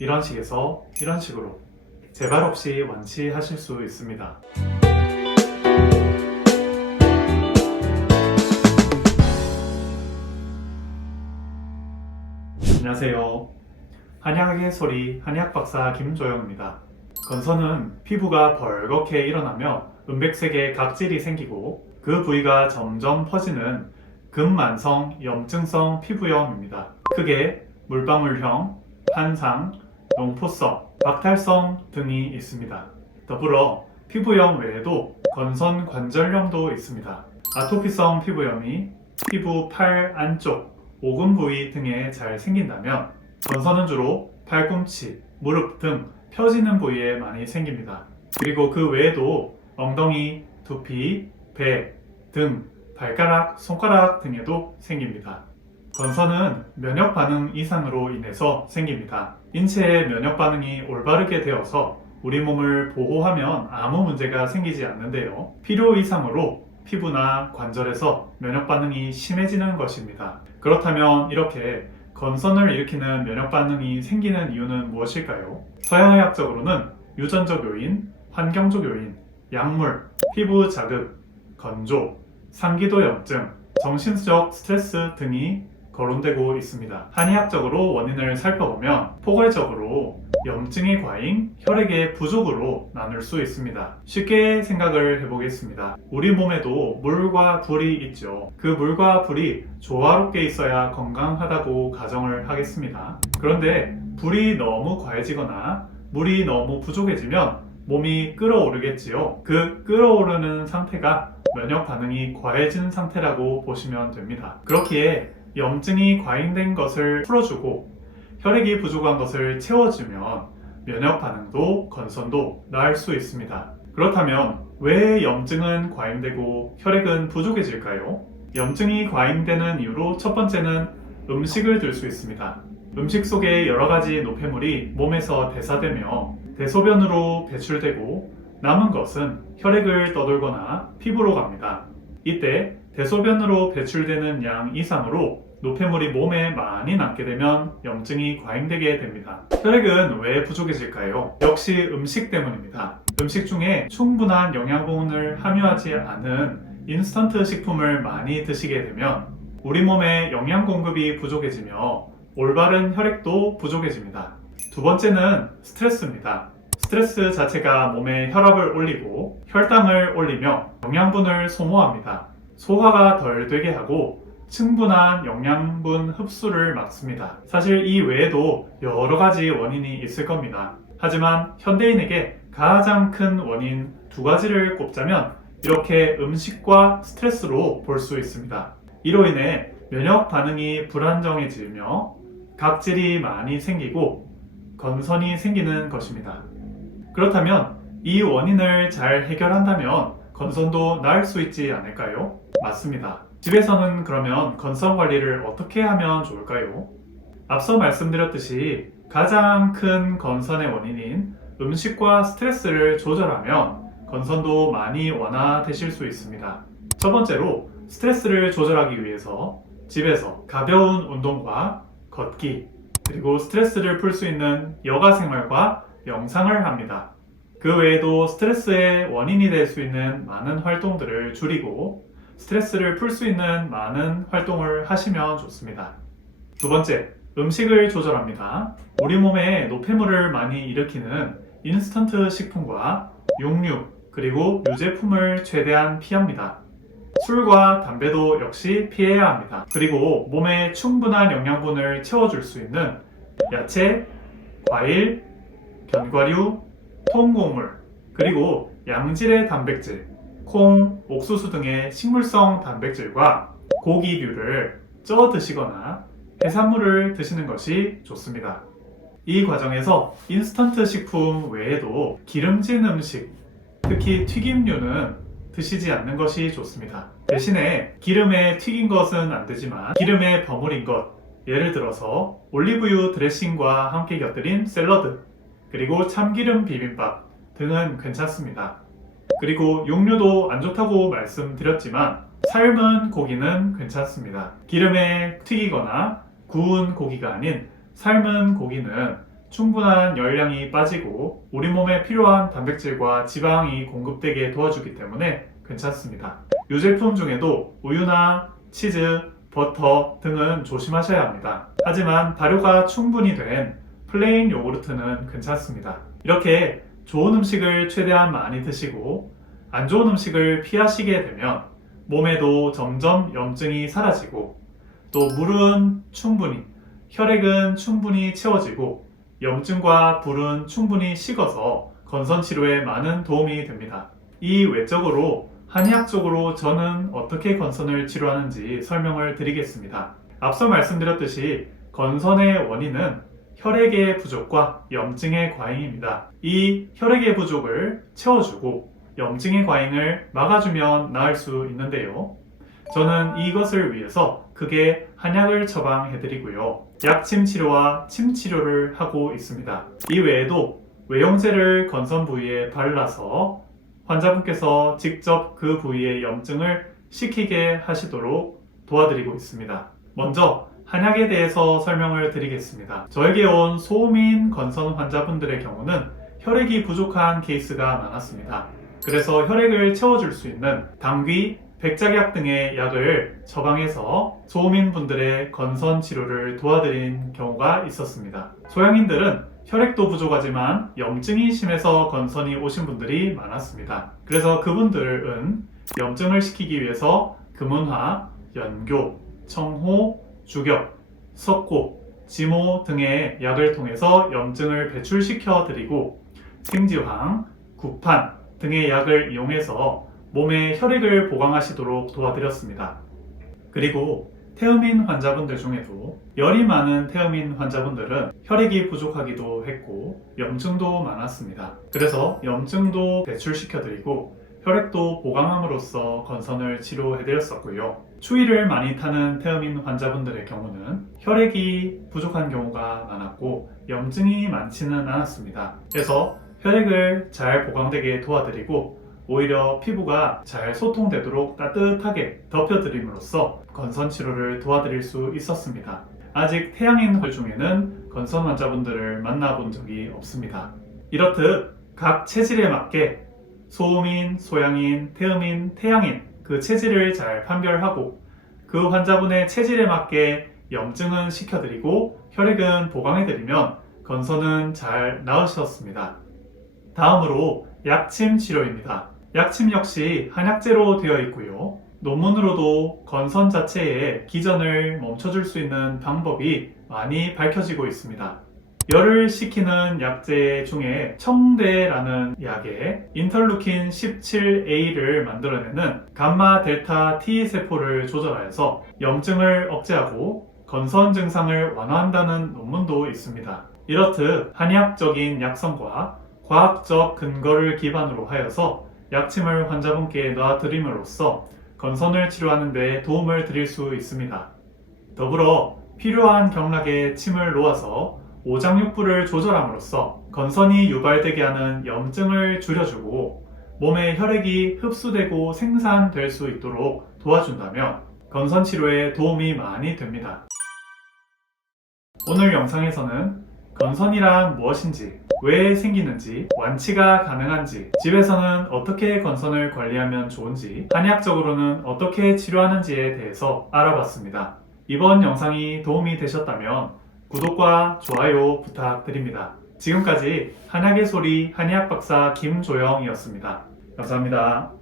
이런 식에서 이런 식으로 재발 없이 완치하실 수 있습니다. 안녕하세요. 한약의 소리 한약 박사 김조영입니다. 건선은 피부가 벌겋게 일어나며 은백색의 각질이 생기고 그 부위가 점점 퍼지는 근만성 염증성 피부염입니다. 크게 물방울형, 한상, 농포성, 박탈성 등이 있습니다. 더불어 피부염 외에도 건선 관절염도 있습니다. 아토피성 피부염이 피부 팔 안쪽, 오금 부위 등에 잘 생긴다면 건선은 주로 팔꿈치, 무릎 등 펴지는 부위에 많이 생깁니다. 그리고 그 외에도 엉덩이, 두피, 배 등 발가락, 손가락 등에도 생깁니다. 건선은 면역 반응 이상으로 인해서 생깁니다. 인체의 면역 반응이 올바르게 되어서 우리 몸을 보호하면 아무 문제가 생기지 않는데요. 필요 이상으로 피부나 관절에서 면역 반응이 심해지는 것입니다. 그렇다면 이렇게 건선을 일으키는 면역 반응이 생기는 이유는 무엇일까요? 서양의학적으로는 유전적 요인, 환경적 요인, 약물, 피부 자극, 건조, 상기도 염증, 정신적 스트레스 등이 거론되고 있습니다. 한의학적으로 원인을 살펴보면 포괄적으로 염증의 과잉, 혈액의 부족으로 나눌 수 있습니다. 쉽게 생각을 해보겠습니다. 우리 몸에도 물과 불이 있죠. 그 물과 불이 조화롭게 있어야 건강하다고 가정을 하겠습니다. 그런데 불이 너무 과해지거나 물이 너무 부족해지면 몸이 끓어오르겠지요. 그 끓어오르는 상태가 면역 반응이 과해진 상태라고 보시면 됩니다. 그렇기에 염증이 과잉된 것을 풀어주고 혈액이 부족한 것을 채워주면 면역 반응도 건선도 나을 수 있습니다. 그렇다면 왜 염증은 과잉되고 혈액은 부족해질까요? 염증이 과잉되는 이유로 첫 번째는 음식을 들 수 있습니다. 음식 속에 여러 가지 노폐물이 몸에서 대사되며 대소변으로 배출되고 남은 것은 혈액을 떠돌거나 피부로 갑니다. 이때 대소변으로 배출되는 양 이상으로 노폐물이 몸에 많이 남게 되면 염증이 과잉되게 됩니다. 혈액은 왜 부족해질까요? 역시 음식 때문입니다. 음식 중에 충분한 영양분을 함유하지 않은 인스턴트 식품을 많이 드시게 되면 우리 몸의 영양 공급이 부족해지며 올바른 혈액도 부족해집니다. 두 번째는 스트레스입니다. 스트레스 자체가 몸의 혈압을 올리고 혈당을 올리며 영양분을 소모합니다. 소화가 덜 되게 하고 충분한 영양분 흡수를 막습니다. 사실 이 외에도 여러 가지 원인이 있을 겁니다. 하지만 현대인에게 가장 큰 원인 두 가지를 꼽자면 이렇게 음식과 스트레스로 볼 수 있습니다. 이로 인해 면역 반응이 불안정해지며 각질이 많이 생기고 건선이 생기는 것입니다. 그렇다면 이 원인을 잘 해결한다면 건선도 나을 수 있지 않을까요? 맞습니다. 집에서는 그러면 건선 관리를 어떻게 하면 좋을까요? 앞서 말씀드렸듯이 가장 큰 건선의 원인인 음식과 스트레스를 조절하면 건선도 많이 완화되실 수 있습니다. 첫 번째로 스트레스를 조절하기 위해서 집에서 가벼운 운동과 걷기, 그리고 스트레스를 풀 수 있는 여가 생활과 명상을 합니다. 그 외에도 스트레스의 원인이 될 수 있는 많은 활동들을 줄이고 스트레스를 풀 수 있는 많은 활동을 하시면 좋습니다. 두 번째, 음식을 조절합니다. 우리 몸에 노폐물을 많이 일으키는 인스턴트 식품과 육류, 그리고 유제품을 최대한 피합니다. 술과 담배도 역시 피해야 합니다. 그리고 몸에 충분한 영양분을 채워줄 수 있는 야채, 과일, 견과류, 통곡물, 그리고 양질의 단백질, 콩, 옥수수 등의 식물성 단백질과 고기류를 쪄 드시거나 해산물을 드시는 것이 좋습니다. 이 과정에서 인스턴트 식품 외에도 기름진 음식, 특히 튀김류는 드시지 않는 것이 좋습니다. 대신에 기름에 튀긴 것은 안 되지만 기름에 버무린 것, 예를 들어서 올리브유 드레싱과 함께 곁들인 샐러드, 그리고 참기름 비빔밥 등은 괜찮습니다. 그리고 육류도 안 좋다고 말씀드렸지만 삶은 고기는 괜찮습니다. 기름에 튀기거나 구운 고기가 아닌 삶은 고기는 충분한 열량이 빠지고 우리 몸에 필요한 단백질과 지방이 공급되게 도와주기 때문에 괜찮습니다. 이 제품 중에도 우유나 치즈, 버터 등은 조심하셔야 합니다. 하지만 발효가 충분히 된 플레인 요구르트는 괜찮습니다. 이렇게 좋은 음식을 최대한 많이 드시고 안 좋은 음식을 피하시게 되면 몸에도 점점 염증이 사라지고 또 물은 충분히 혈액은 충분히 채워지고 염증과 불은 충분히 식어서 건선 치료에 많은 도움이 됩니다. 이 외적으로 한의학적으로 저는 어떻게 건선을 치료하는지 설명을 드리겠습니다. 앞서 말씀드렸듯이 건선의 원인은 혈액의 부족과 염증의 과잉입니다. 이 혈액의 부족을 채워주고 염증의 과잉을 막아주면 나을 수 있는데요. 저는 이것을 위해서 크게 한약을 처방해드리고요. 약침 치료와 침 치료를 하고 있습니다. 이 외에도 외용제를 건선 부위에 발라서 환자분께서 직접 그 부위의 염증을 식히게 하시도록 도와드리고 있습니다. 먼저 한약에 대해서 설명을 드리겠습니다. 저에게 온 소음인 건선 환자분들의 경우는 혈액이 부족한 케이스가 많았습니다. 그래서 혈액을 채워줄 수 있는 당귀, 백작약 등의 약을 처방해서 소음인 분들의 건선 치료를 도와드린 경우가 있었습니다. 소양인들은 혈액도 부족하지만 염증이 심해서 건선이 오신 분들이 많았습니다. 그래서 그분들은 염증을 식히기 위해서 금은화, 연교, 청호, 주격, 석고, 지모 등의 약을 통해서 염증을 배출시켜 드리고 생지황, 구판 등의 약을 이용해서 몸에 혈액을 보강하시도록 도와드렸습니다. 그리고 태음인 환자분들 중에도 열이 많은 태음인 환자분들은 혈액이 부족하기도 했고 염증도 많았습니다. 그래서 염증도 배출시켜드리고 혈액도 보강함으로써 건선을 치료해드렸었고요. 추위를 많이 타는 태음인 환자분들의 경우는 혈액이 부족한 경우가 많았고 염증이 많지는 않았습니다. 그래서 혈액을 잘 보강되게 도와드리고 오히려 피부가 잘 소통되도록 따뜻하게 덮여드림으로써 건선 치료를 도와드릴 수 있었습니다. 아직 태양인들 중에는 건선 환자분들을 만나본 적이 없습니다. 이렇듯 각 체질에 맞게 소음인, 소양인, 태음인, 태양인 그 체질을 잘 판별하고 그 환자분의 체질에 맞게 염증은 식혀드리고 혈액은 보강해드리면 건선은 잘 나으셨습니다. 다음으로 약침 치료입니다. 약침 역시 한약재로 되어 있고요. 논문으로도 건선 자체의 기전을 멈춰줄 수 있는 방법이 많이 밝혀지고 있습니다. 열을 식히는 약재 중에 청대라는 약에 인터루킨 17A를 만들어내는 감마 델타 T 세포를 조절하여서 염증을 억제하고 건선 증상을 완화한다는 논문도 있습니다. 이렇듯 한의학적인 약성과 과학적 근거를 기반으로 하여서 약침을 환자분께 놔드림으로써 건선을 치료하는 데 도움을 드릴 수 있습니다. 더불어 필요한 경락에 침을 놓아서 오장육부를 조절함으로써 건선이 유발되게 하는 염증을 줄여주고 몸의 혈액이 흡수되고 생산될 수 있도록 도와준다면 건선 치료에 도움이 많이 됩니다. 오늘 영상에서는 건선이란 무엇인지, 왜 생기는지, 완치가 가능한지, 집에서는 어떻게 건선을 관리하면 좋은지, 한의학적으로는 어떻게 치료하는지에 대해서 알아봤습니다. 이번 영상이 도움이 되셨다면 구독과 좋아요 부탁드립니다. 지금까지 한약의 소리 한의학 박사 김조영이었습니다. 감사합니다.